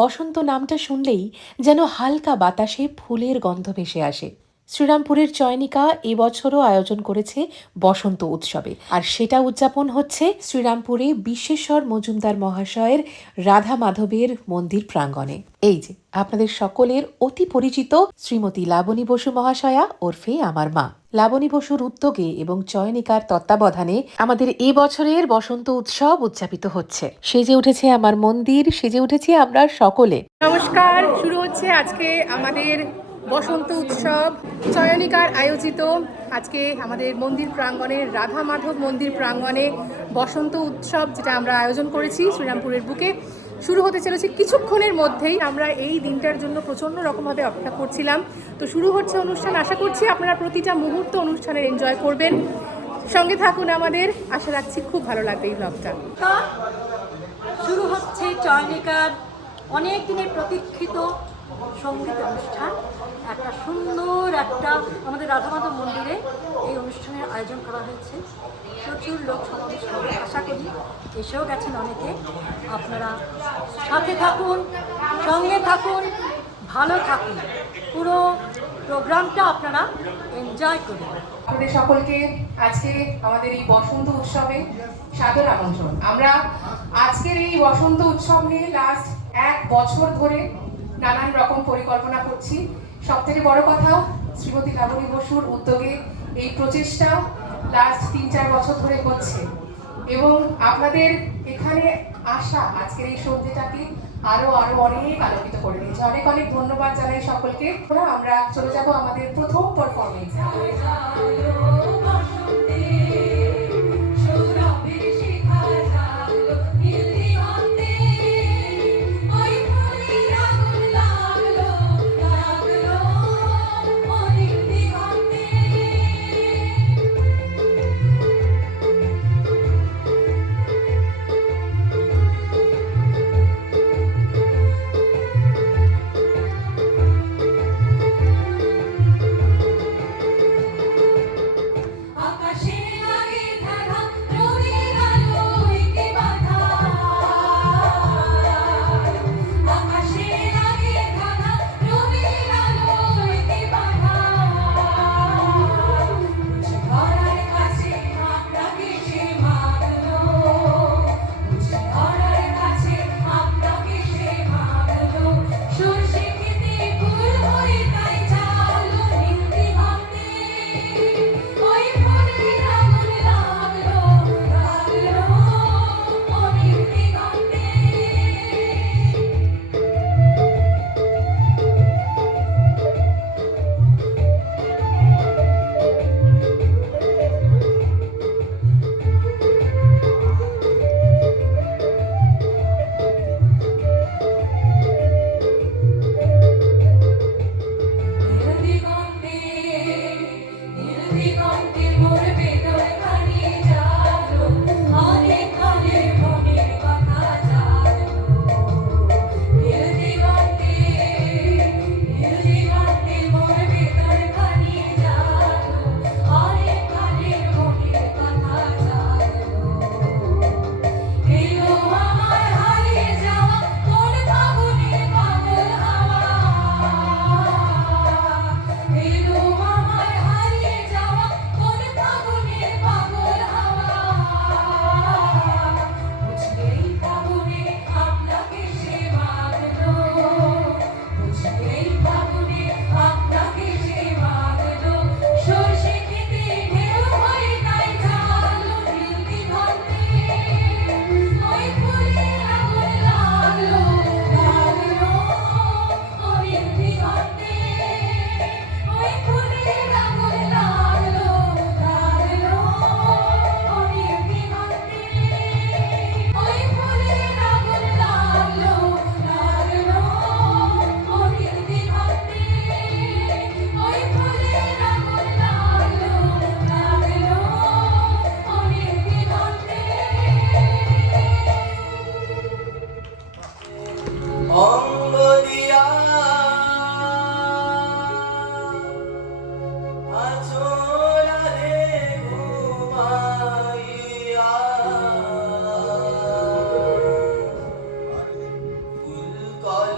বসন্ত নামটা শুনলেই যেন হালকা বাতাসে ফুলের গন্ধ ভেসে আসে। শ্রীরামপুরের চয়নিকা এবছরও আয়োজন করেছে বসন্ত উৎসবে, আর সেটা উদযাপন হচ্ছে শ্রীরামপুরে বিশ্বেশ্বর মজুমদার মহাশয়ের রাধা মাধবের মন্দির প্রাঙ্গণে। এই যে আপনাদের সকলের অতি পরিচিত শ্রীমতী লাবণী বসু মহাশয়া ওরফে আমার মা। লাবণী বসুর উদ্যোগে এবং চয়নিকার তত্ত্বাবধানে আমাদের এ বছরের বসন্ত উৎসব উদযাপিত হচ্ছে। সেজে উঠেছে আমার মন্দির, সেজে উঠেছি আমরা সকলে। নমস্কার, শুরু হচ্ছে আজকে আমাদের বসন্ত উৎসব চয়নিকার আয়োজিত। আজকে আমাদের মন্দির প্রাঙ্গণে, রাধা মাধব মন্দির প্রাঙ্গণে বসন্ত উৎসব যেটা আমরা আয়োজন করেছি শ্রীরামপুরের বুকে, শুরু হতে চলেছে কিছুক্ষণের মধ্যেই। আমরা এই দিনটার জন্য প্রচণ্ড রকমভাবে অপেক্ষা করছিলাম। তো শুরু হচ্ছে অনুষ্ঠান। আশা করছি আপনারা প্রতিটা মুহূর্ত অনুষ্ঠানের এনজয় করবেন। সঙ্গে থাকুন আমাদের, আশা রাখছি খুব ভালো লাগবে এই ব্লগটা। শুরু হচ্ছে চয়নিকার অনেক দিনের প্রতীক্ষিত সঙ্গীত অনুষ্ঠান। একটা সুন্দর আমাদের রাধা মাধব মন্দিরে এই অনুষ্ঠানের আয়োজন করা হয়েছে। প্রচুর লোক সমাবেশ হবে আশা করি, এসেও গেছেন অনেকে। আপনারা সাথে থাকুন, সঙ্গে থাকুন, ভালো থাকুন, পুরো প্রোগ্রামটা আপনারা এনজয় করুন। আপনাদের সকলকে আজকে আমাদের এই বসন্ত উৎসবে সাদর আমন্ত্রণ। আমরা আজকের এই বসন্ত উৎসব নিয়ে লাস্ট 1 বছর ধরে নানান রকম পরিকল্পনা করছি। সব থেকে বড় কথা, শ্রীমতী লাবণী বসুর উদ্যোগে এই প্রচেষ্টা লাস্ট 3-4 বছর ধরে হচ্ছে, এবং আপনাদের এখানে আসা আজকের এই সন্ধ্যেটাকে আরো অনেক আলোকিত করে দিয়েছে। অনেক অনেক ধন্যবাদ জানাই সকলকে। আমরা চলে যাব আমাদের প্রথম পারফরমেন্স। কল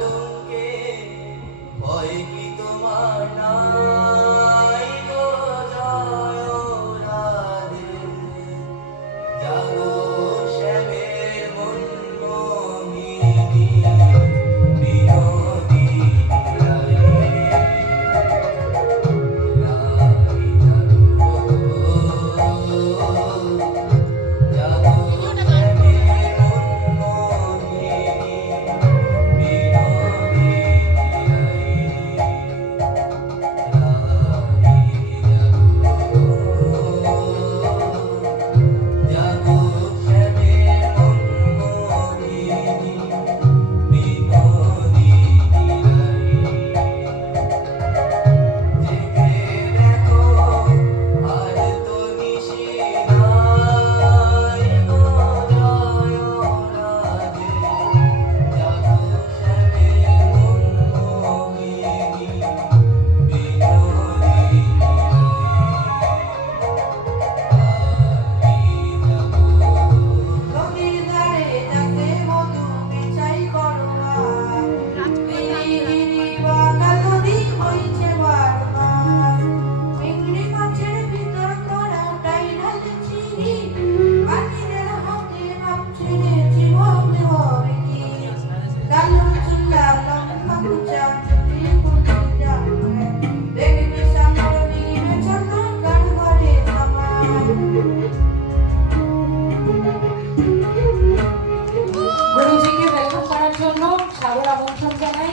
আমন্ত্রণ জানাই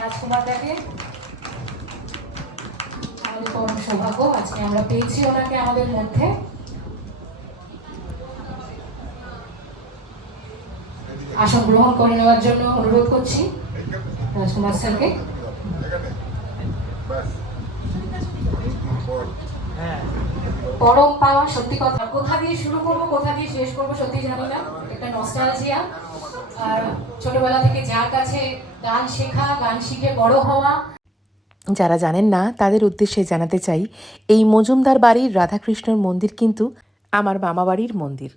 রাজকুমার দাকে। আমাদের পরম সৌভাগ্য আজকে আমরা পেয়েছি ওনাকে আমাদের মধ্যে। আসন গ্রহণ করে নেওয়ার জন্য অনুরোধ করছি রাজকুমার স্যারকে। পরম পাওয়া, সত্যি কথা। কোথা দিয়ে শুরু করবো, কোথা দিয়ে শেষ করবো সত্যি জানি না। একটা নস্টালজিয়া। আর ছোটবেলা থেকে যার কাছে গান শেখা, গান শিখে বড় হওয়া। যারা জানেন না তাদের উদ্দেশ্যে জানাতে চাই, এই মজুমদার বাড়ির রাধাকৃষ্ণর মন্দির কিন্তু আমার মামা বাড়ির মন্দির।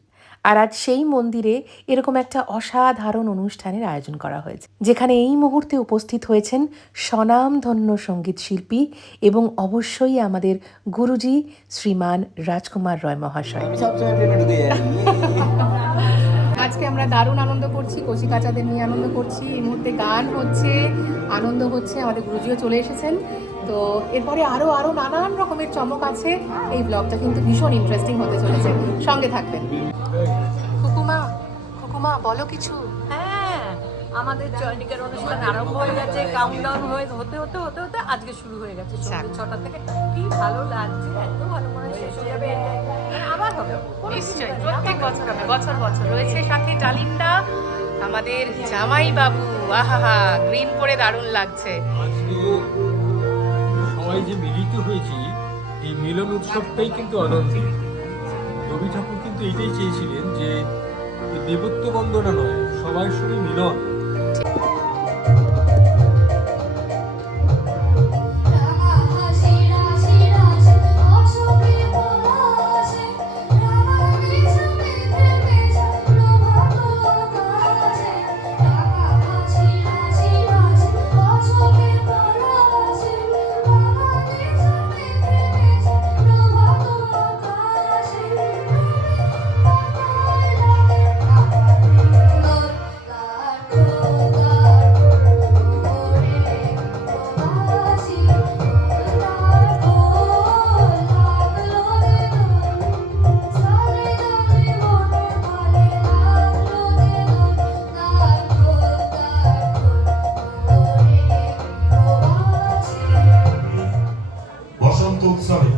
আর আজ সেই মন্দিরে এরকম একটা অসাধারণ অনুষ্ঠানের আয়োজন করা হয়েছে, যেখানে এই মুহূর্তে উপস্থিত হয়েছেন স্বনামধন্য সঙ্গীত শিল্পী এবং অবশ্যই আমাদের গুরুজি শ্রীমান রাজকুমার রয় মহাশয়। আজকে আমরা দারুণ আনন্দ করছি, কচি কাচাদের নিয়ে আনন্দ করছি। এই মুহূর্তে গান হচ্ছে, আনন্দ হচ্ছে, আমাদের গুরুজিও চলে এসেছেন। তো এরপরে আরো আরো নানান রকমের চমক আছে। এই ব্লগটা কিন্তু ভীষণ ইন্টারেস্টিং হতে চলেছে, সঙ্গে থাকবেন। খুকুমা, খুকুমা বলো কিছু। হ্যাঁ, আমাদের চয়নিকার অনুষ্ঠান আরম্ভ হয়ে গেছে, কাউন্টডাউন হতে হতে হতে হতে আজকে শুরু হয়ে গেছে সন্ধ্যে 6টা থেকে। কি ভালো লাগছে, এত ভালো মনে হয় শেষ হয়ে যাবে, মানে আবার হবে। নিশ্চয়ই, প্রত্যেক বছর হবে, বছর বছর রয়েছে। সাথে ডালিমটা আমাদের জামাই বাবু, আহা গ্রিন পরে দারুণ লাগছে। আজকে সবাই যে মিলিত হয়েছি, এই মিলন উৎসবটাই কিন্তু আনন্দের। রবি ঠাকুর কিন্তু এইটাই চেয়েছিলেন যে দেবত্ব বন্দনা নয়, সবার সঙ্গে মিলন। উৎসবে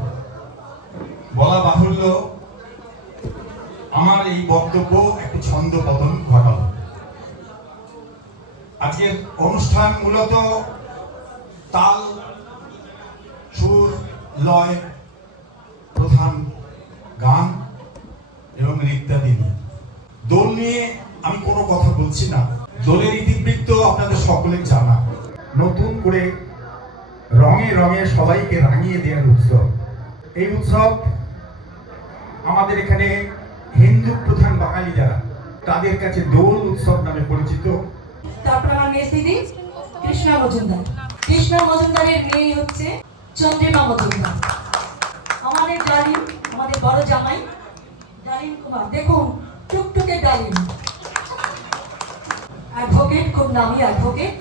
বলা বাহুল্য, আমার এই বক্তব্য একটি ছন্দ পতন ঘটাল। আজকের অনুষ্ঠান মূলত তাল, সুর, লয়, প্রধান গান এবং নৃত্যাদি নিয়ে। দোল নিয়ে আমি কোনো কথা বলছি না। দোলের ইতিবৃত্ত আপনাদের সকলের জানা। নতুন করে রঙে রঙে সবাইকে রাঙিয়ে দেওয়ার উৎসব। এই উৎসব আমাদের এখানে হিন্দু প্রধান বাঙালি যারা, তাদের কাছে দোল উৎসব নামে পরিচিত। তারপর আমার মেয়ে দিদি কৃষ্ণা মজুমদার। কৃষ্ণা মজুমদারের মেয়ে হচ্ছে চন্দ্রিমা মজুমদার। আমাদের ডালিম, আমাদের বড় জামাই ডালিম কুমার, দেখুন টুকটুকে ডালিম, অ্যাডভোকেট, খুব নামি অ্যাডভোকেট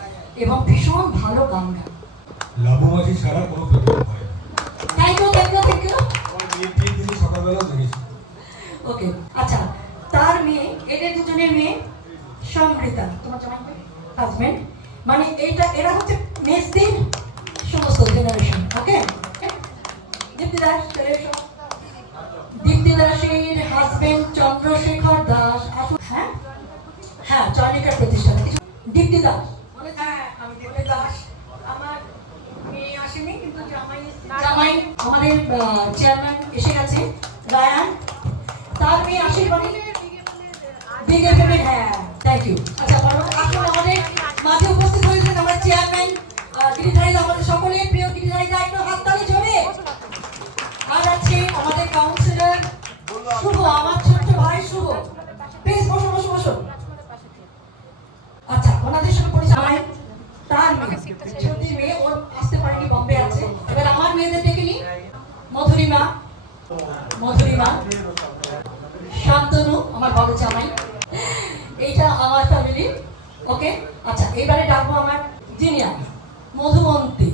এবং ভীষণ ভালো গান গায়। লাভবাজি ছাড়া কোনো প্রোগ্রাম হয় না। Thank you, thank you, thank you. তিনি সকালবেলা দেখেছি। ওকে, আচ্ছা, তার মেয়ে, এদের দুজনের মেয়ে সমৃতা, তোমার জামাই হাজবেন্ড, মানে এইটা এরা হচ্ছে মেসদের সমস্ত জেনারেশন। ওকে, দীপ্তি দাস, দীপ্তি দাসের হাজবেন্ড চন্দ্রশেখর দাস। হ্যাঁ হ্যাঁ, চয়নিকার প্রতিষ্ঠাতা দীপ্তি দাস। হ্যাঁ, আমি দীপ্তি দাস। আমার মেয়ে আসেনি, কিন্তু জামাই আমাদের চেয়ারম্যান এসে গেছে, রায়ান। তার মেয়ে আশীর্বাদী বিগে ফেমে। হ্যাঁ, থ্যাংক ইউ। আচ্ছা, এখন আমাদের মাঝে উপস্থিত হয়েছেন আমার চেয়ারম্যান গিরিধারী, আমাদের সকলের প্রিয় গিরিধারী দা, একটু হাততালি জোরে। আর আছে আমাদের কাউন্সিলর শুভ, আমার ছোট্ট ভাই শুভ। প্লিজ বসো বসো বসো। আচ্ছা, ওনাদের সঙ্গে পরিচয়। তার মেয়ে ওর আসতে পারেনি, বম্বে আছে। এবার আমার মেয়েদের ডেকে নি। মধুরিমা, শান্তনু আমার বড় জামাই, এইটা আমার ফ্যামিলি। ওকে, আচ্ছা, এবারে ডাকবো আমার জিনিয়া মধুমন্তী।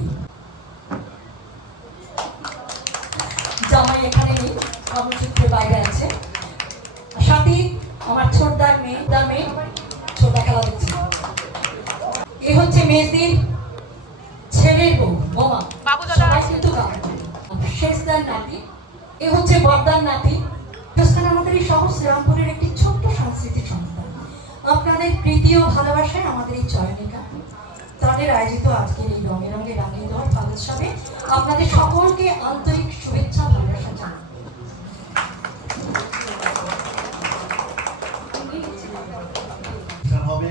জামাই এখানে নেই, কর্মসূত্রে বাইরে আছে। সাথী আমার ছোটদার মেয়ে, ছোটদা খেলা দেখছে। হচ্ছে মেজদির ছেলের বউ বোমা, সবাই কিন্তু গান শেষদার নাতি, এ হচ্ছে বর্দার নাতি। প্রস্থান আমাদের এই শহর শ্রীরামপুরের একটি ছোট্ট সাংস্কৃতিক সংস্থা। আপনাদের প্রীতি ও ভালোবাসায় আমাদের এই চয়নিকা তাদের আয়োজিত আজকের এই রঙে রঙে রাঙিয়ে দেওয়ার পালোৎসবে আপনাদের সকলকে আন্তরিক শুভেচ্ছা ভালোবাসা জানাই। হবে,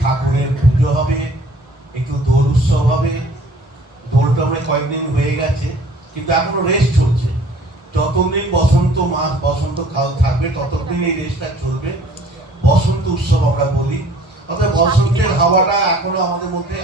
ঠাকুরের পুজো হবে, একটু দোল উৎসব হবে। দোলটা আমরা কয়েকদিন হয়ে গেছে, কিন্তু এখনো রেস্ট চলছে। যতদিন বসন্ত মাস বসন্ত কাল থাকবে ততদিন এই রেস্টটা চলবে। বসন্ত উৎসব আমরা বলি, অর্থাৎ বসন্তের হাওয়াটা এখনো আমাদের মধ্যে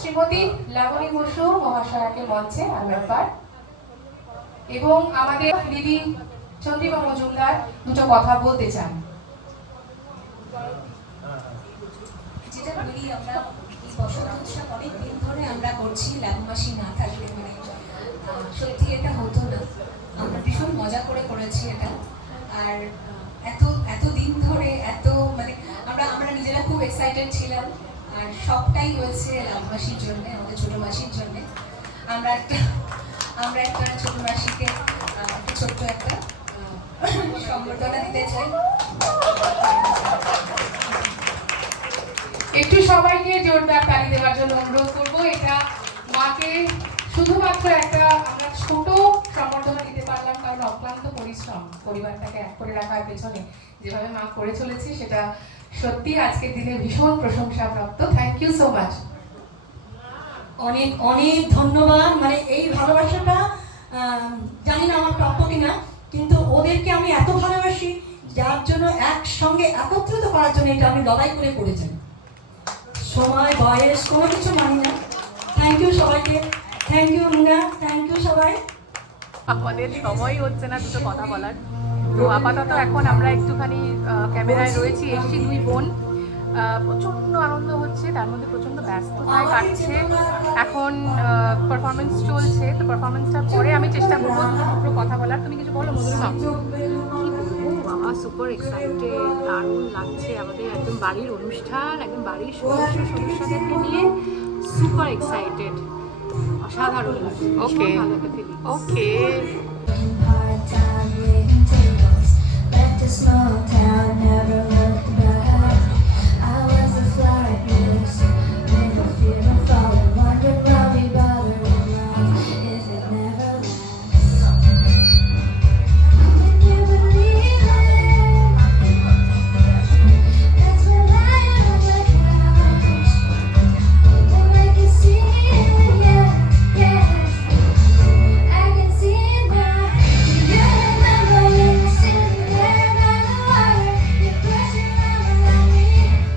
শ্রীমতী লাবণী বসু মহাশয়াকে মঞ্চে আরেকবার, এবং আমাদের দিদি চন্দ্রিমা মজুমদার দুটো কথা বলতে চান। যেটা বলি, আমরা এই বসন্ত উৎসব অনেক দিন ধরে আমরা করছি, লাবমাসি না থাকলে মানে সত্যি এটা হতো না। আমরা ভীষণ মজা করে করেছি এটা। আর এত দিন ধরে এত মানে আমরা নিজেরা খুব এক্সাইটেড ছিলাম। আর সবটাই হয়েছে লাবমাসির জন্য, আমাদের ছোট মাসির জন্য। আমরা একটা ছোট মাসিকে ছোট্ট একটা সম্বর্ধনা দিতে চাই। একটু সবাইকে জোরদার তালি দেওয়ার জন্য অনুরোধ করবো। এটা মাকে শুধুমাত্র একটা আমরা ছোট সম্বর্ধনা দিতে পারলাম, কারণ অক্লান্ত পরিশ্রম পরিবারটাকে এক করে রাখার পেছনে যেভাবে মা করে চলেছে সেটা সত্যি আজকের দিনে ভীষণ প্রশংসাপ্রাপ্ত। Thank you so much. অনেক অনেক ধন্যবাদ। মানে এই ভালোবাসাটা জানি না আমার প্রাপ্য কিনা, কিন্তু ওদেরকে আমি এত ভালোবাসি যার জন্য একসঙ্গে একত্রিত করার জন্য এটা আমি লড়াই করে করেছি। সময় বয়স কোনো কিছু মানি না। থ্যাংক ইউ সবাইকে। Thank you Runa, thank you সবাই। আমাদের সময়ই হচ্ছে না দুটো কথা বলার, তো আপাতত এখন আমরা একটুখানি ক্যামেরায় রয়েছি, এসছি দুই বোন। প্রচণ্ড আনন্দ হচ্ছে, তার মধ্যে প্রচণ্ড ব্যস্ততায় কাটছে। এখন পারফরমেন্স চলছে, তো পারফরমেন্সটার পরে আমি চেষ্টা করবো দুটো কথা বলার। তুমি কিছু বলো মধুরিমা। বাবা সুপার এক্সাইটেড, দারুণ লাগছে। আমাদের একদম বাড়ির অনুষ্ঠান, একদম বাড়ির সদস্যদেরকে নিয়ে সুপার এক্সাইটেড, অসাধারণ লাগছে। ওকে ওকে Hard time waiting tables, left a small town, never looked back. I was a flight risk, with a fear of falling, wondering why we bother with love if it never lasts. When you believe it, that's when I on the couch, and I can see it, yeah, yeah. I can see it now. You remember when you're sitting there by the water, you put your arm around me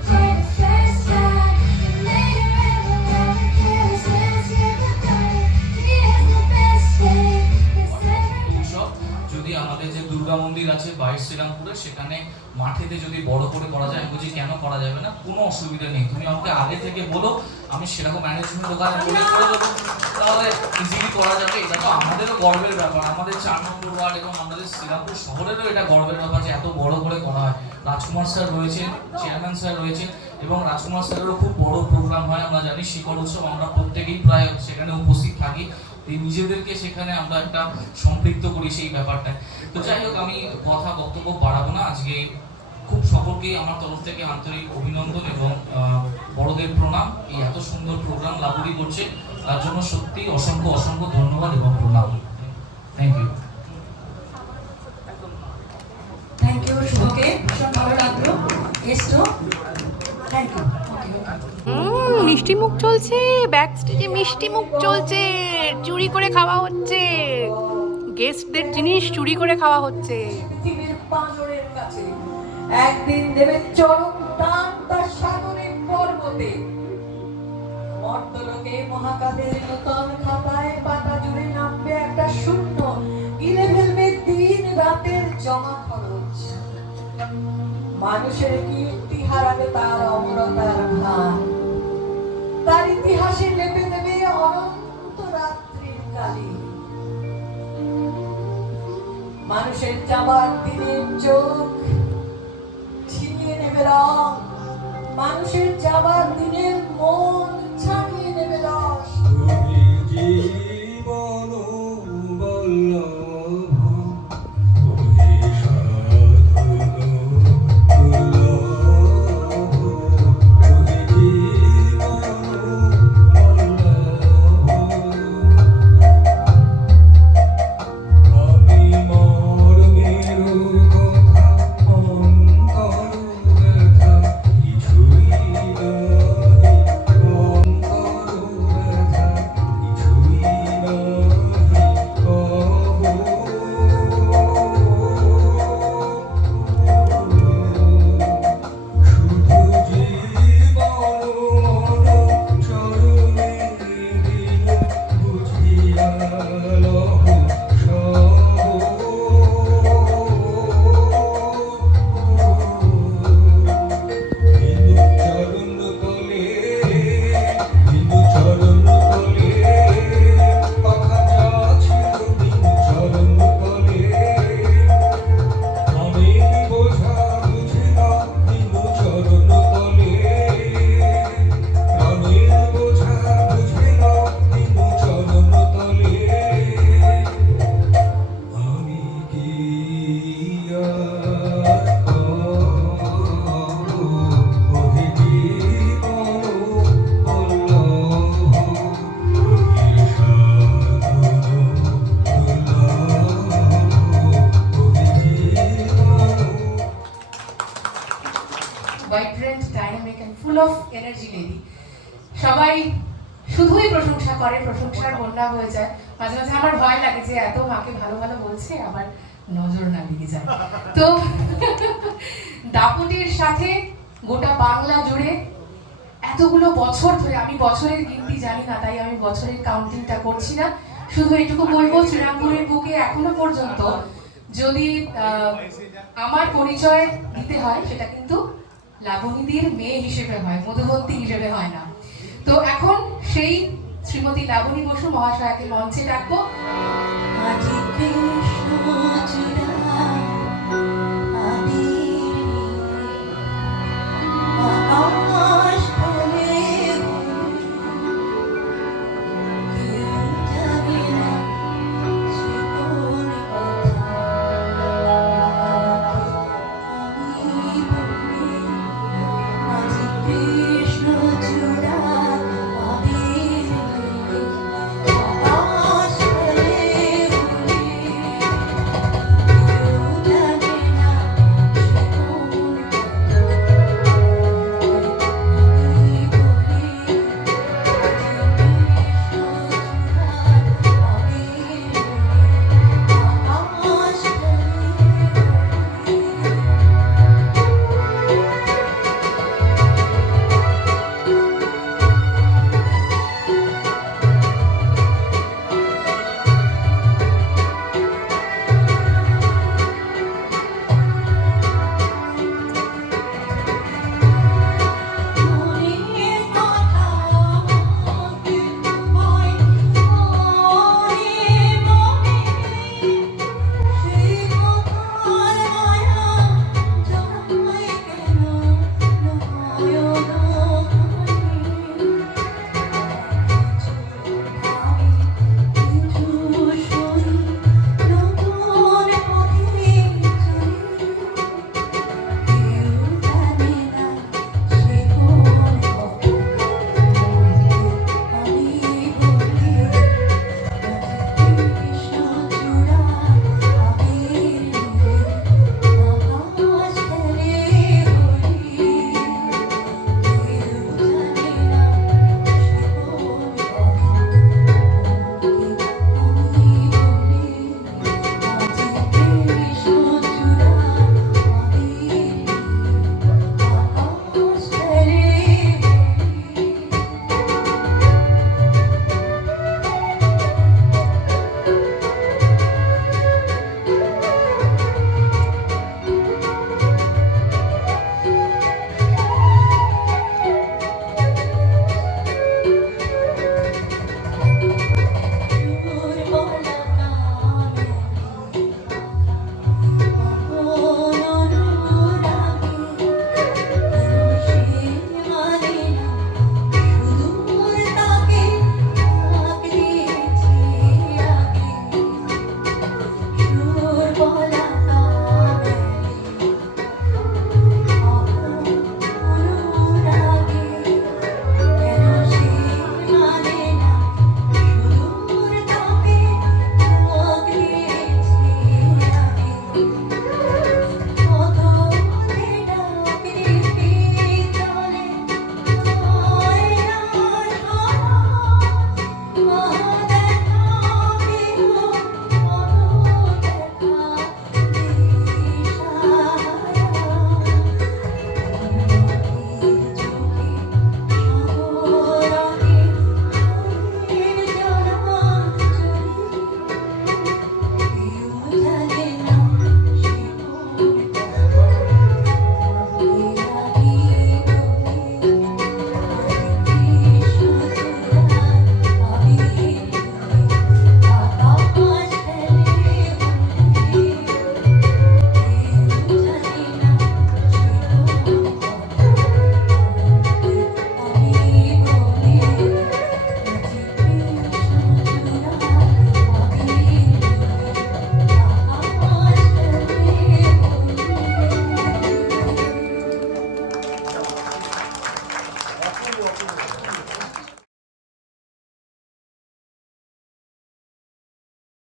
for the first time. You made a river out of Christmas, you're the daughter. Here's the best thing that's ever উৎসব যদি আমাদের যে দুর্গা মন্দির আছে 22 শ্রীরামপুরে, সেখানে মাঠেতে যদি বড় করে করা যায়, আমি বলছি কেন করা যাবে না, কোনো অসুবিধা নেই। তুমি আমাকে আগে থেকে বলো, আমি সেরকম ম্যানেজমেন্ট ওখানে বলে করে দেবো, তাহলে ইজিলি করা যাবে। এটা তো আমাদেরও গর্বের ব্যাপার, আমাদের 4 নম্বর ওয়ার্ড এবং আমাদের শ্রীরামপুর শহরেরও এটা গর্বের ব্যাপার যে এত বড় করে করা হয়। রাজকুমার স্যার রয়েছেন, চেয়ারম্যান স্যার রয়েছেন, এবং রাজকুমার স্যারেরও খুব বড় প্রোগ্রাম হয়। আমরা জানি শিকড় উৎসব, আমরা প্রত্যেকেই প্রায় সেখানে উপস্থিত থাকি, নিজেদেরকে সেখানে আমরা একটা সম্পৃক্ত করি সেই ব্যাপারটা। তো যাই হোক, আমি বক্তব্য বাড়াবো না। আজকে খুব সকলকেই আমার তরফ থেকে আন্তরিক অভিনন্দন এবং বড়দের প্রণাম। এই এত সুন্দর প্রোগ্রাম লাবুরি করছে, তার জন্য সত্যি অসংখ্য অসংখ্য ধন্যবাদ এবং প্রণাম। Thank you. থ্যাংক ইউ শুভকে, ভীষণ ভালো লাগলো। এসছো, থ্যাংক ইউ। মিষ্টি মুখ চলছে, ব্যাক স্টেজে মিষ্টি মুখ চলছে, চুরি করে খাওয়া হচ্ছে, গেস্টদের জিনিস চুরি করে খাওয়া হচ্ছে। পৃথিবীর পাঁজরের কাছে একদিন দেবে চরম টান তার সাগরের পর্বতে। মর্তলোকে মহাকালের নূতন খাতায় পাতা জুড়ে নামবে একটা শূন্য, গিলে ফেলবে দিন রাতের জমা খরচ। মানুষের কীর্তি হারাবে তার অমরতার ভার, তার ইতিহাসে লেপে দেবে অনন্ত রাত্রির কালি। মানুষের যাবার দিনের চোখ ছিনিয়ে নেবে রং, মানুষের যাবার দিনের মন ছাড়িয়ে নেবে রস। জীবন বল্লভ ওহে সাধন দুর্লভ, ওহে জীবন বল্লভ। আমি মরণের কথা অন্তর ব্যথা কিছুই না সবাই শুধুই প্রশংসা করে, প্রশংসার বন্যা হয়ে যায়। মাঝে মাঝে আমার ভয় লাগে যে এত মাকে ভালো ভালো বলছে, আবার নজর না লেগে যায়। তো দাপুটির সাথে গোটা বাংলা জুড়ে এতগুলো বছর ধরে, আমি বছরের গিনতি জানি না, তাই আমি বছরের কাউন্টিংটা করছি না, শুধু এটুকু বলবো শ্রীরামপুরের বুকে এখনো পর্যন্ত যদি আমার পরিচয় দিতে হয় সেটা কিন্তু লাবণীদির মেয়ে হিসেবে হয়, মধুবন্তী হিসেবে হয় না। তো এখন সেই শ্রীমতী লাবণী বসু মহাশয়াকে মঞ্চে ডাকবো। আজি কৃষ্ণ